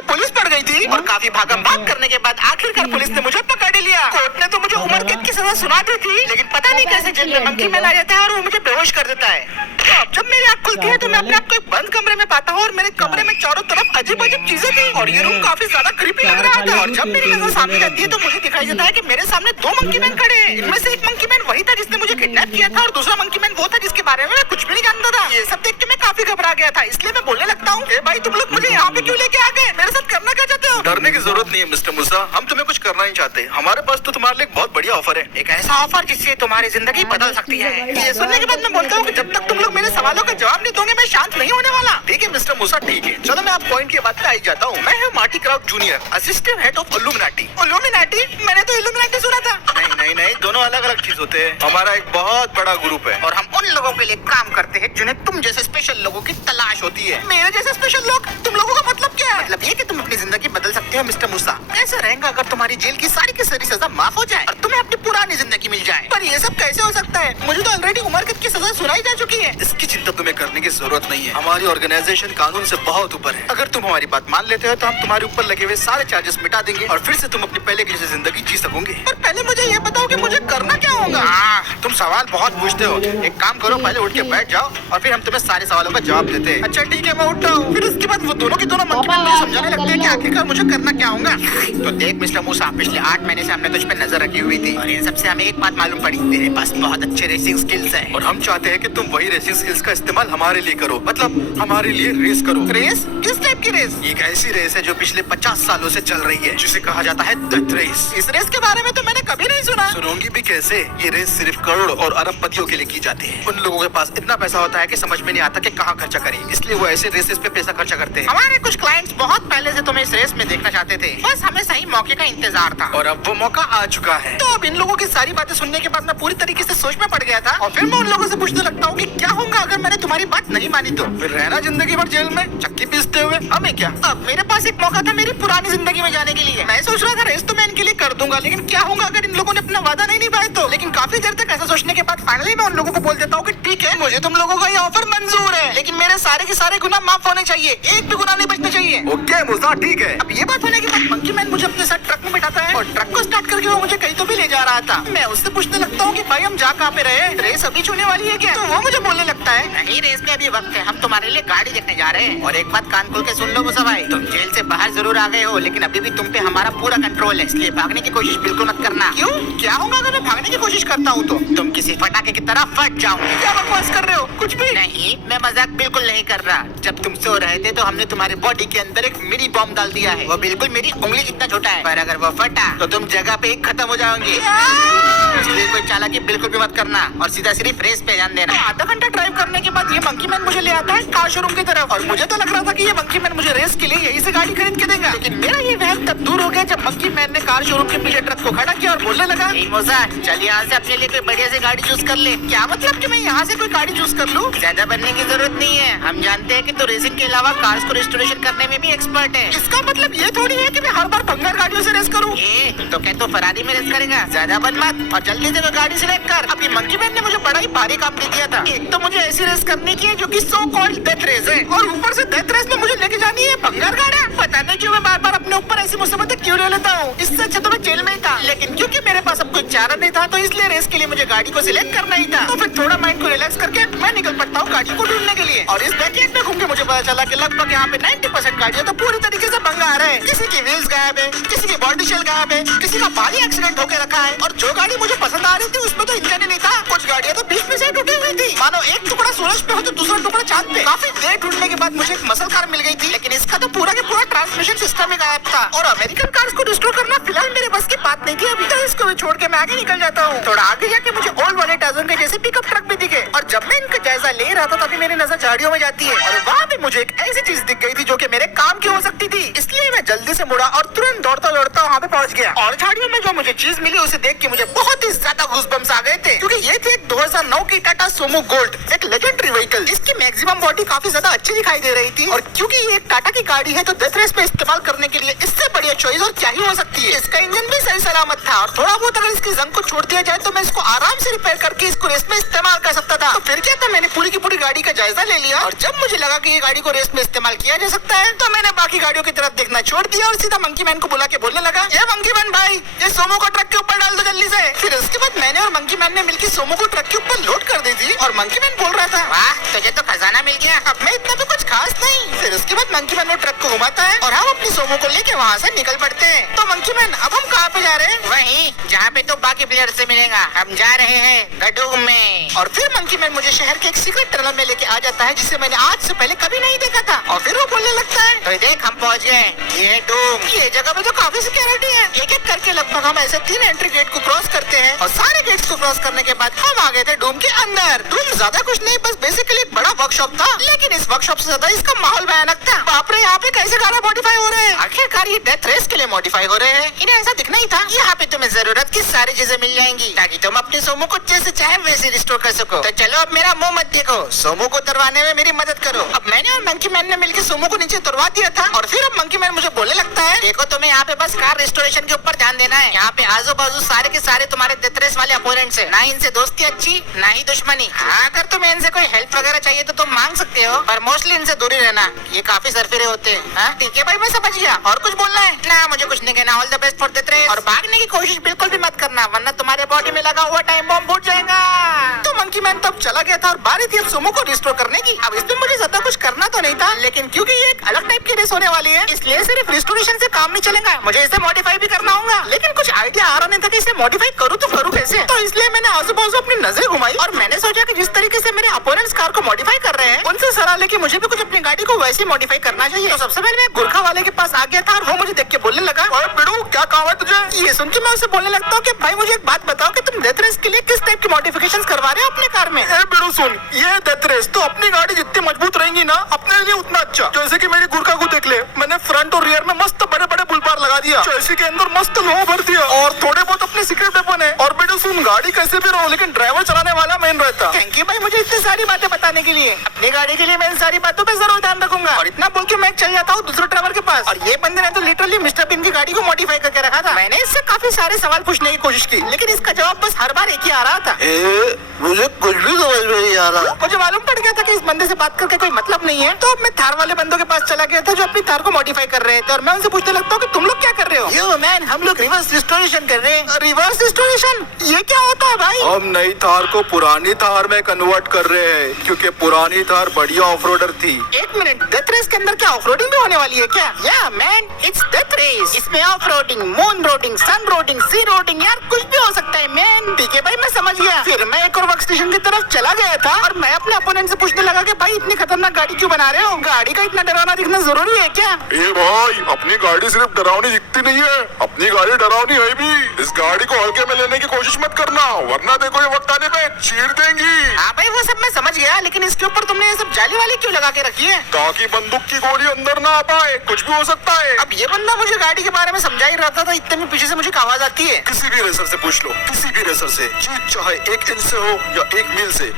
Police पड़ गई थी और काफी भागम भाग करने के बाद आखिरकार पुलिस ने मुझे पकड़ लिया। कोर्ट ने तो मुझे उम्र कैद की सजा सुना दी थी, लेकिन पता नहीं कैसे जेल में मंकी मैन आ जाता है और वो मुझे बेहोश कर देता है। तो अब जब मेरी आँख खुलती है तो मैं अपने आप को एक बंद कमरे में पाता हूँ और मेरे कमरे में चारों तरफ अजीब अजीब चीजें थी और ये रूम काफी ज्यादा क्रीपी लग रहा था। और जब मेरी नजर सामने जाती है तो मुझे दिखाई देता है कि मेरे सामने दो मंकी मैन खड़े हैं। इनमें से एक मंकी मैन वही था जिसने मुझे किडनैप किया था और दूसरा मंकी मैन वो था जिसके बारे में मैं कुछ भी नहीं जानता था। ये सब देख के मैं काफी घबरा गया था, इसलिए मैं बोलने लगता हूँ, भाई तुम लोग मुझे यहाँ पे क्यों लेके आ गए? मेरे साथ करना क्या चाहते हो? डरने की जरूरत नहीं है मिस्टर मूसा, हम तुम्हें कुछ करना नहीं चाहते। हमारे पास तो तुम्हारे लिए एक बहुत बढ़िया ऑफर है, एक ऐसा ऑफर जिससे तुम्हारी जिंदगी बदल सकती है। ये सुनने के बाद मैं बोलता हूँ कि जब तक तुम लोग मेरे सवालों का जवाब नहीं दोगे मैं शांत नहीं होने वाला। ठीक है मिस्टर मूसा, ठीक है। चलो मैं आप पॉइंट की बात पे आई जाता हूँ। मैं हूँ Marty Crowd junior, assistant head of Illuminati. Illuminati? मैंने तो इल्यूमिनाटी सुना था। नहीं नहीं नहीं, दोनों अलग अलग चीज होते हैं। हमारा एक बहुत बड़ा ग्रुप है और हम उन लोगों के लिए काम करते हैं जिन्हें तुम जैसे स्पेशल लोगों की तलाश होती है। मेरे जैसे स्पेशल लोग? तुम लोगों का मतलब क्या है? मतलब ये कि तुम अपनी जिंदगी बदल सकते हो मिस्टर मूसा। कैसे रहेगा अगर तुम्हारी जेल की सारी की सारी सजा माफ हो जाए और तुम्हें अपनी पुरानी जिंदगी मिल जाए? पर ये सब कैसे हो सकता है? मुझे तो ऑलरेडी उम्र कैद की सजा सुनाई जा चुकी है। इसकी चिंता तुम्हें करने की जरूरत नहीं है, हमारी ऑर्गेनाइजेशन कानून से बहुत ऊपर है। अगर तुम हमारी बात मान लेते हो तो हम तुम्हारे ऊपर लगे हुए सारे चार्जेस मिटा देंगे और फिर से तुम अपनी पहले की जैसी जिंदगी जी सकोगे। पर पहले मुझे ये बताओ कि मुझे करना क्या होगा? तुम सवाल बहुत पूछते हो। एक काम करो, पहले उठ के बैठ जाओ और फिर हम तुम्हें सारे सवालों का जवाब देते हैं। अच्छा ठीक है, मैं उठ रहा हूँ। फिर उसके बाद वो दोनों की दोनों मंकी मैन मुझे समझाने लगते हैं कि आखिरकार मुझे करना क्या होगा। तो देख मिस्टर मूसा, पिछले 8 महीने से हमने तुझ पे नजर रखी हुई थी और इन सबसे हमें एक बात मालूम पड़ी, तेरे पास बहुत अच्छे रेसिंग स्किल्स है और हम चाहते हैं कि तुम वही रेसिंग स्किल्स का इस्तेमाल हमारे लिए करो, मतलब हमारे लिए रेस करो। रेस? किस टाइप की रेस? एक ऐसी रेस है जो पिछले 50 सालों से चल रही है, जिसे कहा जाता है डेथ रेस। इस रेस के बारे में तो मैंने कभी नहीं सुना। सुनोगी भी कैसे? ये रेस सिर्फ करोड़ और अरबपतियों के लिए की जाती है। उन लोगों के पास इतना पैसा होता है कि समझ में नहीं आता कि कहाँ खर्चा करें, इसलिए वो ऐसे रेसेस पे पैसा खर्चा करते हैं। हमारे कुछ क्लाइंट्स बहुत पहले से तुम्हें इस रेस में देखना चाहते थे, बस हमें सही मौके का इंतजार था और अब वो मौका आ चुका है। तो अब इन लोगों की सारी बातें सुनने के बाद मैं पूरी तरीके से सोच में पड़ गया था और फिर मैं उन लोगों से पूछने लगता हूँ कि क्या होगा अगर मैंने तुम्हारी बात नहीं मानी तो? फिर रहना जिंदगी भर जेल में चक्की पीसते हुए, हमें क्या? अब मेरे पास एक मौका था मेरी पुरानी जिंदगी में जाने के लिए। मैं सोच रहा था रेस तो मैं इनके लिए कर दूंगा, लेकिन क्या होगा अगर इन लोगों ने अपना वादा नहीं निभाया तो? लेकिन काफी देर तक ऐसा सोचने के बाद फाइनली मैं उन लोगों को बोल देता हूँ कि ठीक है, मुझे तुम लोगों का ये ऑफर मंजूर है, लेकिन मेरे सारे के सारे गुनाह माफ होने चाहिए, एक भी गुनाह नहीं बचना चाहिए। ओके मूसा, ठीक है। अब ये बात होने के बाद मंकी मैन मुझे अपने साथ ट्रक में बिठाता है और ट्रक को स्टार्ट करके वो मुझे कहीं तो भी ले जा रहा था। मैं उससे पूछने लगता हूँ कि भाई हम जा कहाँ पे रहे? रेस अभी छूने वाली है क्या? तो वो मुझे बोलने लगता है, नहीं रेस में अभी वक्त है, हम तुम्हारे लिए गाड़ी देखने जा रहे हैं। और एक बात कान खोल के सुन लो मूसा भाई, तुम जेल से बाहर जरूर आ गए हो, लेकिन अभी भी तुम पे हमारा पूरा कंट्रोल है, इसलिए भागने की कोशिश बिल्कुल मत करना। क्यों? क्या होगा अगर मैं भागने की कोशिश करता हूँ तो? तुम किसी फटाके की तरह फट जाओगे। क्या बकवास कर रहे हो? कुछ भी नहीं, मैं मजाक बिल्कुल नहीं कर रहा। जब तुम सो रहे थे तो हमने तुम्हारी बॉडी के अंदर एक मिनी बॉम्ब डाल दिया है, वो बिल्कुल मेरी उंगली जितना छोटा है, पर अगर वो फटा तो तुम जगह पे ही खत्म हो जाओगे। इसलिए कोई चालाकी बिल्कुल भी मत करना और सीधा सिर्फ रेस पे ध्यान देना। आधा घंटा ड्राइव करने के बाद ये मंकी मैन मुझे ले आता है कार शोरूम की तरफ और मुझे तो लग रहा था कि ये मंकी मैन मुझे रेस के लिए यहीं से गाड़ी खरीद के देगा, लेकिन मेरा ये वहम तब दूर हो गया जब मंकी मैन ने कार शोरूम के पीछे ट्रक को खड़ा किया और बोलने लगा, मूसा चल यहाँ से अपने लिए कोई बढ़िया से गाड़ी चूज कर ले। क्या मतलब कि मैं यहाँ से कोई गाड़ी चूज कर लूँ? ज्यादा बनने की जरूरत नहीं है, हम जानते हैं कि तू रेसिंग के अलावा कार्स को रिस्टोरेशन करने में भी एक्सपर्ट है। इसका मतलब ये थोड़ी है कि मैं हर बार भंगार गाड़ियों से रेस करूँ। तो क्या तू फरारी में रेस करेगा? ज्यादा बन मत और जल्दी से वो गाड़ी सिलेक्ट कर। अभी मंकी मैन ने मुझे बड़ा ही भारी काम दे दिया था। एक तो मुझे ऐसी रेस करनी की है जो कि सो कॉल्ड डेथ रेस है और ऊपर से डेथ रेस में मुझे लेके जानी है भंगार गाड़ा। पता नहीं क्यों मैं बार बार अपने ऊपर ऐसी मुसीबतें क्यों ले लेता हूँ। इससे अच्छा तो मैं जेल में ही था, लेकिन क्योंकि मेरे पास अब कोई चारा नहीं था तो इसलिए रेस के लिए मुझे गाड़ी को सिलेक्ट करना ही था। तो फिर थोड़ा माइंड को रिलैक्स करके मैं निकल पड़ता हूँ गाड़ी को ढूंढने के लिए। और इस बैकएंड में घूम के मुझे पता चला कि लगभग यहाँ पे 90% गाड़ियाँ तो पूरी तरीके से भंगार है। किसी की व्हील्स गायब है, किसी की बॉडी शेल गायब है, किसी का भारी एक्सीडेंट होकर रखा है और जो गाड़ी मुझे पसंद आ रही थी उसमें तो इंजन ही नहीं था। कुछ गाड़ियाँ तो बीच में से टूटी हुई थी, मानो एक टुकड़ा सूरज पे हो तो दूसरा टुकड़ा चांद पे। काफी देर ढूंढने के बाद मुझे एक मसल कार मिल गई थी, लेकिन इसका तो पूरा के पूरा ट्रांसमिशन सिस्टम ही गायब था और अमेरिकन कार्स को डिस्ट्रॉय करना फिलहाल मेरे बस की बात नहीं थी। अभी तो इसको भी छोड़ के मैं आगे निकल जाता हूँ। थोड़ा आगे जाके मुझे ओल्ड वाले टार्ज़न के जैसे पिकअप ट्रक भी दिखे और जब मैं इनका जायजा ले रहा था तभी मेरी नजर झाड़ियों में जाती है और वहाँ पे मुझे एक ऐसी चीज दिख गई थी जो कि मेरे काम की हो सकती थी। इसलिए मैं जल्दी से मुड़ा और तुरंत दौड़ता दौड़ता वहाँ पे पहुँच गया और झाड़ियों में जो मुझे चीज मिली उसे देख के मुझे बहुत ही ज्यादा गूज़बम्स आ गए थे, क्योंकि ये थी एक 2009 की टाटा सोमो गोल्ड, एक लेजेंडरी व्हीकल। इसकी मैक्सिमम बॉडी काफी ज्यादा अच्छी दिखाई दे रही थी और क्योंकि ये एक टाटा की गाड़ी है तो डेथ रेस में इस्तेमाल करने के लिए इससे बढ़िया चॉइस और क्या ही हो सकती है। इसका इंजन भी सही सलामत था और थोड़ा बहुत अगर इसकी जंग को छोड़ दिया जाए तो मैं इसको आराम से रिपेयर करके इसको रेस में इस्तेमाल कर सकता था। तो फिर क्या था, मैंने पूरी की पूरी गाड़ी का जायजा ले लिया और जब मुझे लगा कि ये गाड़ी को रेस में इस्तेमाल किया जा सकता है तो मैंने बाकी गाड़ियों की तरफ देखना छोड़ दिया और सीधा मंकी मैन को बुला के बोलने लगा, ये मंकी मैन भाई, ये सोमो को ट्रक के ऊपर डाल दो जल्दी से। फिर उसके बाद मैंने और मंकी मैन ने मिलकर सोमो को ट्रक के ऊपर लोड कर दी थी और मंकी मैन बोल रहा था, वाह तुझे तो खजाना मिल गया, अब मैं इतना तो कुछ खास नहीं। फिर उसके बाद मंकी मैन वो ट्रक को घुमाता है और हम अपनी सोमो को लेके वहाँ से निकल पड़ते हैं। तो मंकी मैन अब हम कहाँ पे जा रहे हैं? वहीं जहाँ पे तो बाकी प्लेयर से मिलेगा, हम जा रहे हैं गडूम में। और फिर मंकी मैन मुझे शहर के एक सीक्रेट टनल में लेके आ जाता है जिसे मैंने आज से पहले कभी नहीं देखा था और फिर वो बोलने लगता है, तो देख हम पहुँच गए, ये डूम। ये जगह पे तो काफी सिक्योरिटी है। एक एक करके लगभग हम ऐसे 3 एंट्री गेट को क्रॉस करते हैं और सारे गेट्स को क्रॉस करने के बाद हम आ गए थे डूम के अंदर। डूम ज्यादा कुछ नहीं, बस बेसिकली एक बड़ा वर्कशॉप था, लेकिन इस वर्कशॉप से ज्यादा इसका माहौल भयानक था। बाप रे, यहाँ पे कैसे गाना मॉडिफाई हो रहे हैं। आखिरकार ये डेथ रेस के लिए मॉडिफाई हो रहे हैं। इन्हें ऐसा दिखना ही था, यहाँ पे तुम्हें जरूरत की सारी चीजें मिल जाएंगी ताकि तुम अपने सोमो को जैसे चाहे वैसे रिस्टोर कर सको। तो चलो अब मेरा मुंह मत देखो, सोमो को उतरवाने में मेरी मदद करो। अब मैंने और मंकी मैन ने मिलकर सोमो को नीचे उतरवा दिया था और फिर अब मंकी मैन मुझे बोलने लगता है, देखो तुम्हें यहाँ पे बस कार रिस्टोरेशन के ऊपर ध्यान देना है। यहाँ पे आजू बाजू सारे के सारे तुम्हारे डेथ रेस वाले अपोनेंट्स हैं, ना इनसे दोस्ती अच्छी ना ही दुश्मनी। हाँ, अगर तुम्हें इनसे कोई हेल्प वगैरह चाहिए तो तुम मांग सकते हो, पर मोस्टली इनसे दूर ही रहना, ये काफी सरफिरे होते हैं। हाँ ठीक है भाई, मैं समझ गया। और कुछ बोलना है? ना मुझे कुछ नहीं कहना। All the best for death race. और भागने की कोशिश बिल्कुल भी मत करना वरना तुम्हारे बॉडी में लगा हुआ टाइम बॉम्ब फूट जाएगा। तो मंकी मैन तब चला गया था और बारी थी अब सोमो को रिस्टोर करने की। अब इसमें मुझे ज्यादा कुछ करना तो नहीं था, लेकिन क्योंकि ये एक अलग टाइप की रेस होने वाली है इसलिए सिर्फ रिस्टोरेशन से काम नहीं चलेगा, मुझे इसे मॉडिफाई भी करना होगा। लेकिन कुछ आइडिया आ रहा नहीं था कि इसे मॉडिफाई करूँ तो करूँ कैसे। तो इसलिए मैंने आजू बाजू अपनी नजर घुमाई और मैंने सोचा कि जिस तरीके से मेरे अपोनेंट्स कार को मॉडिफाई कर रहे हैं उनसे सलाह लेके मुझे भी कुछ अपनी गाड़ी को वैसे मॉडिफाई करना चाहिए। तो सबसे पहले मैं गुरखा वाले के पास आ गया था और वो मुझे देख के बोलने लगा, और बिड़ू क्या काम है तुझे? ये सुन के मैं उसे बोलने लगता हूँ कि भाई मुझे एक बात बताओ कि तुम डेथ रेस के लिए किस टाइप की मॉडिफिकेशंस करवा रहे हो अपने कार में? बिड़ू सुन, ये डेथ रेस तो अपनी गाड़ी जितनी मजबूत रहेंगी ना अपने लिए उतना अच्छा। जैसे कि मेरी गुरखा को देख ले, मैंने फ्रंट और रियर में मस्त बड़े बड़े बुल बार लगा दिया, चॉइसी के अंदर मस्त लोहा भर दिया और थोड़े बहुत अपने सीक्रेट वेपन है। और बेटू सुन, गाड़ी कैसे भी रहो लेकिन ड्राइवर चलाने वाला मेन रहता। थैंक यू भाई मुझे इतनी सारी बातें बताने के लिए। अपनी गाड़ी के लिए मैं इन सारी बातों पे जरूर ध्यान रखूंगा। और इतना बोल के मैं चल जाता हूँ दूसरे ड्राइवर के पास और ये बंदे ने तो लिटरली मिस्टर बीन की गाड़ी को मॉडिफाई करके रखा था। मैंने इससे काफी सारे सवाल पूछने की कोशिश की लेकिन इसका जवाब बस हर बार एक ही आ रहा था, मुझे कुछ भी समझ में नहीं आ रहा। मुझे मालूम पड़ गया था कि इस बंदे से बात करके कोई मतलब नहीं है, तो अब मैं थार वाले बंदों के पास चला गया था जो अपनी थार को मॉडिफाई कर रहे थे और मैं उनसे पूछने लगता हूँ कि तुम लोग क्या कर रहे हो? यो मैन, हम लोग रिवर्स रिस्टोरेशन कर रहे हैं। रिवर्स रिस्टोरेशन ये क्या होता है भाई? हम नई थार को पुरानी थार में कन्वर्ट कर रहे हैं क्योंकि पुरानी थार बढ़िया ऑफ रोडर थी। एक मिनट, डेथ रेस के अंदर क्या ऑफ रोडिंग भी होने वाली है क्या? या मैन, इट्स डेथ रेस। इसमें ऑफ रोडिंग, मून रोडिंग, सन रोडिंग, सी रोडिंग, यार कुछ भी हो सकता है मैन। ठीक है भाई मैं समझ गया। फिर मैं एक और वर्क स्टेशन की तरफ चला गया था और मैं अपने अपोनेंट से पूछने लगा कि भाई इतनी खतरनाक गाड़ी क्यों बना रहे हो? गाड़ी का इतना डरावना दिखना जरूरी है क्या? ए भाई, अपनी गाड़ी सिर्फ डरावनी दिखती नहीं है, अपनी गाड़ी डरावनी है भी। इस गाड़ी को हल्के में लेने की कोशिश मत करना वरना देखो ये वक्त आने पे चीर देंगी। हाँ भाई वो सब मैं समझ गया, लेकिन इसके ऊपर तुमने ये सब जाली वाली क्यों लगा के रखी है? ताकि बंदूक की गोली अंदर ना आ पाए, कुछ भी हो सकता है। अब ये बंदा मुझे गाड़ी के बारे में समझा ही रहा था इतने में पीछे से मुझे एक आवाज आती है। किसी भी रेसर से पूछ लो, किसी भी रेसर से, जीत चाहे 1 इंच से हो या 1 मील से,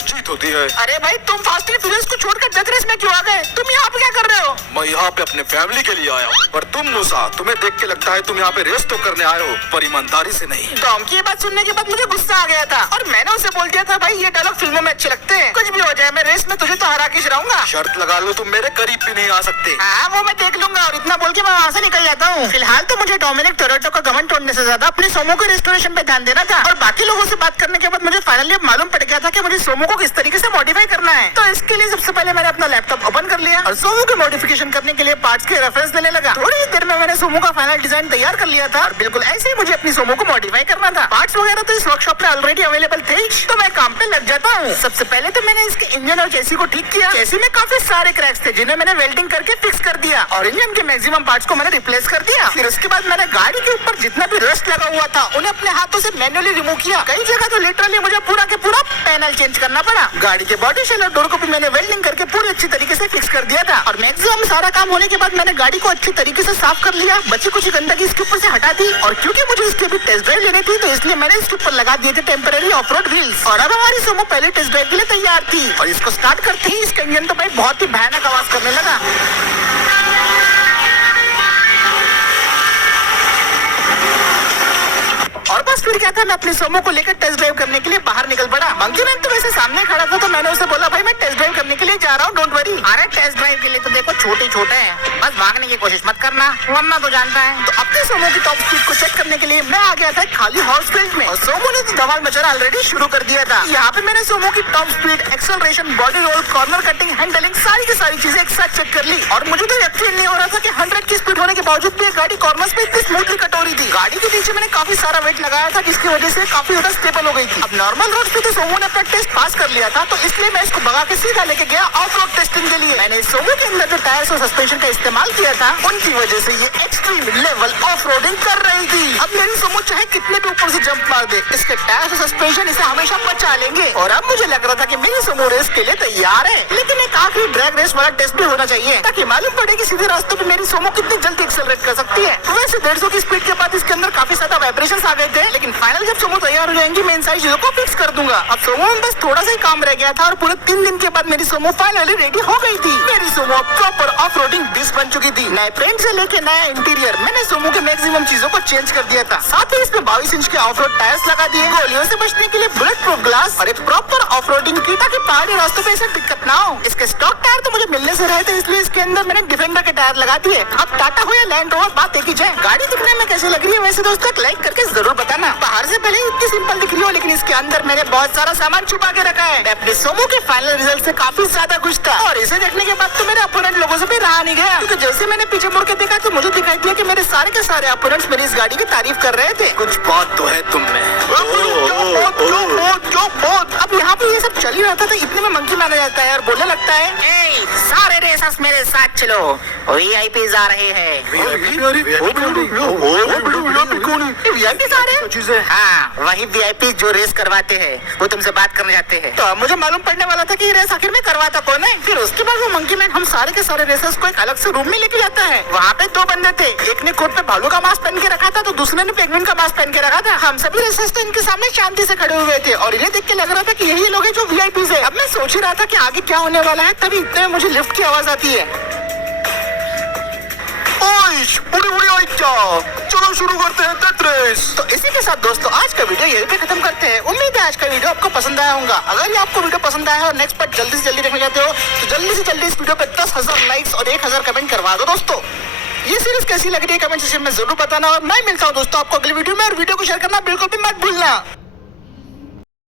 जीत होती है। अरे भाई तुम फास्ट एंड फ्यूरियस को छोड़कर डेथ रेस में क्यों आ गए? तुम यहाँ पे क्या कर रहे हो? मैं यहाँ पे अपने फैमिली के लिए आया हूँ, पर तुम मूसा, तुम्हें देख के लगता है तुम यहाँ पे रेस तो करने आए हो पर ईमानदारी से नहीं। टॉम की ये बात सुनने के बाद मुझे गुस्सा आ गया था और मैंने उसे बोल दिया था भाई ये डायलॉग फिल्मों में अच्छे लगते हैं, कुछ भी हो जाए मैं रेस में तुझे तो हरा के रहूंगा। शर्त लगा लो तुम मेरे करीब भी नहीं आ सकते। हाँ वो मैं देख लूंगा। और इतना बोल के मैं वहाँ से निकल जाता हूँ। फिलहाल तो मुझे डोमिनिक टोरेटो का घमंड तोड़ने से ज्यादा अपने सोमो के रेस्टोरेशन पे ध्यान देना था और बाकी लोगों से बात करने के बाद मुझे फाइनली मालूम पड़ गया था कि मुझे सोमो को किस तरीके से मॉडिफाई करना है। तो इसके लिए सबसे पहले मैंने अपना लैपटॉप ओपन कर लिया और सोमो के मॉडिफिकेशन करने के लिए पार्ट्स के रेफरेंस देने लगा। थोड़ी ही देर में मैंने सोमो का फाइनल डिजाइन तैयार कर लिया था और बिल्कुल ऐसे ही मुझे अपनी सोमो को मॉडिफाई करना था। पार्ट्स वगैरह तो इस वर्कशॉप में ऑलरेडी अवेलेबल थे, तो मैं काम पे लग जाता हूँ। सबसे पहले तो मैंने इसके इंजन और चेसी को ठीक किया। चेसी में काफी सारे क्रैक्स थे जिन्हें मैंने वेल्डिंग करके फिक्स कर दिया और इंजन के मैक्सिमम पार्ट्स को मैंने रिप्लेस कर दिया। फिर उसके बाद मैंने गाड़ी के ऊपर जितना भी रस्ट लगा हुआ था उन्हें अपने हाथों से मैन्युअली रिमूव किया। कई जगह तो लिटरली मुझे पूरा के पूरा पैनल चेंज करना करना पड़ा। गाड़ी के बॉडी शेल और डोर को भी मैंने वेल्डिंग करके पूरी अच्छी तरीके से फिक्स कर दिया था और मैक्सिमम सारा काम होने के बाद मैंने गाड़ी को अच्छी तरीके से साफ कर लिया, बची कुछ गंदगी इसके ऊपर से हटा दी और क्योंकि मुझे इसके भी टेस्ट ड्राइव लेनी थी तो इसलिए मैंने इसके ऊपर लगा दिए थे टेम्पररी ऑफ रोड व्हील्स। और अब हमारी सोमो पहले टेस्ट ड्राइव के लिए तैयार थी और इसको स्टार्ट करते ही इसका इंजन तो भाई बहुत ही भयानक आवाज करने लगा। और बस फिर क्या था, मैं अपनी सोमो को लेकर टेस्ट ड्राइव करने के लिए बाहर निकल पड़ा। मंकी मैन तो वैसे सामने खड़ा था तो मैंने उसे बोला भाई मैं टेस्ट ड्राइव करने के लिए जा रहा हूँ, डोंट वरी। अरे टेस्ट ड्राइव के लिए तो देखो छोटे छोटे हैं, बस भागने की कोशिश मत करना वरना तो जानता है। तो अपने सोमो की टॉप स्पीड को चेक करने के लिए मैं आ गया था खाली हॉर्स फील्ड में और सोमो ने तो धमाल मचाना ऑलरेडी शुरू कर दिया था। यहाँ पे मैंने सोमो की top speed, acceleration, body roll, corner cutting, handling सारी की सारी चीजें एक साथ चेक कर ली और मुझे तो यकीन नहीं हो रहा था कि 100 की स्पीड होने के बावजूद भी गाड़ी कॉर्नर्स पे इतनी स्मूथली कट हो रही थी। गाड़ी के पीछे मैंने काफी सारा वेट लगाया था जिसकी वजह से काफी ज्यादा स्टेबल हो गई थी। अब नॉर्मल रोड पे तो सोमो ने अपना टेस्ट पास कर लिया था तो इसलिए मैं इसको भगा के सीधा लेके गया ऑफ रोड टेस्टिंग के लिए। मैंने सोमो के अंदर जो टायर्स और सस्पेंशन का इस्तेमाल किया था उनकी वजह से ये एक्सट्रीम लेवल ऑफ रोडिंग कर रही थी। अब मेरी सोमो चाहे कितने भी ऊपर से जंप मार दे, इसके टायर्स और सस्पेंशन इसे हमेशा बचा लेंगे। और अब मुझे लग रहा था कि मेरी सोमो रेस के लिए तैयार है, लेकिन एक आखिरी ड्रैग रेस वाला टेस्ट भी होना चाहिए ताकि मालूम पड़े कि सीधे रास्तों पे मेरी सोमो कितनी जल्दी एक्सेलरेट कर सकती है। वैसे 150 की स्पीड के बाद इसके अंदर काफी ज्यादा वाइब्रेशंस आ गए थे, लेकिन फाइनल जब सोमो तैयार हो जाएंगी मैं इन सारी चीजों को फिक्स कर दूंगा। अब सोमो में बस थोड़ा सा ही काम रह गया था और पूरे 3 दिन के बाद मेरी सोमो फाइनली रेडी हो गई थी। मेरी सोमो प्रॉपर ऑफ रोडिंग बीस्ट बन चुकी थी। नए पेंट से लेके नया इंटीरियर, मैंने सोमो के मैक्सिमम चीजों को चेंज कर दिया था। साथ ही इसमें 22 इंच के ऑफ रोड टायर्स लगा दिए, गोलियों से बचने के लिए बुलेट प्रूफ ग्लास और एक प्रॉपर ऑफ रोडिंग की ताकि पहाड़ी रास्तों पे ऐसे दिक्कत ना हो। इसके स्टॉक टायर तो मुझे मिलने से रहे थे इसलिए इसके अंदर मैंने डिफेंडर के टायर लगा दिए। अब टाटा हो या लैंड रोवर बात एक ही जाए। गाड़ी दिखने में कैसे लग रही है वैसे दोस्तों लाइक करके जरूर बताना। बाहर से भले इतनी सिंपल दिख रही हो लेकिन इसके अंदर मैंने बहुत सारा सामान छुपा के रखा है। मैं अपने सोमो के फाइनल रिजल्ट से काफी ज्यादा खुश था और इसे देखने के बाद तो मेरे अपोनेंट लोगों से भी रहा नहीं गया, क्योंकि जैसे मैंने पीछे मुड़ के देखा तो मुझे दिखाई दिया कि मेरे सारे के सारे अपोनेंट्स मेरी इस गाड़ी की तारीफ कर रहे थे। कुछ बात तो है तुम में। अब यहाँ पे ये सब चल ही रहा था तो इतने में मंकी माना जाता है और बोलने लगता है सारे रेसर्स मेरे साथ चलो, वीआईपीज आ रहे हैं। हाँ, वही वीआईपी जो रेस करवाते हैं, वो तुमसे बात करने जाते हैं। तो मुझे मालूम पड़ने वाला था कि ये रेस आखिर में करवाता कौन है। फिर उसके बाद वो मंकी मैन हम सारे के सारे रेसर्स को एक अलग से रूम में लेके जाता है। वहाँ पे 2 बंदे थे, एक ने कोट पे भालू का मास्क पहन के रखा था तो दूसरे ने पेंगुइन का मास्क पहन के रखा था। हम सभी रेसर्स तो इनके सामने शांति से खड़े हुए थे और इन्हें देख के लग रहा था कि यही लोग हैं जो वीआईपीज है। अब मैं सोच ही रहा था कि आगे क्या होने वाला है, तभी इतने में मुझे लिफ्ट की आवाज आती है। चलो शुरू करते हैं डेथ रेस। तो इसी के साथ दोस्तों आज का वीडियो यहीं पे खत्म करते हैं। उम्मीद है आज का वीडियो आपको पसंद आया होगा। अगर ये आपको वीडियो पसंद आया और नेक्स्ट पार्ट जल्दी से जल्दी देखना चाहते हो तो जल्दी से जल्दी इस वीडियो पे 10,000 लाइक्स और 1,000 कमेंट करवा दो दोस्तों। ये सीरीज कैसी लग रही है कमेंट सेक्शन में जरूर बताना और मैं मिलता हूँ दोस्तों आपको अगली वीडियो में, और वीडियो को शेयर करना बिल्कुल भी मत भूलना।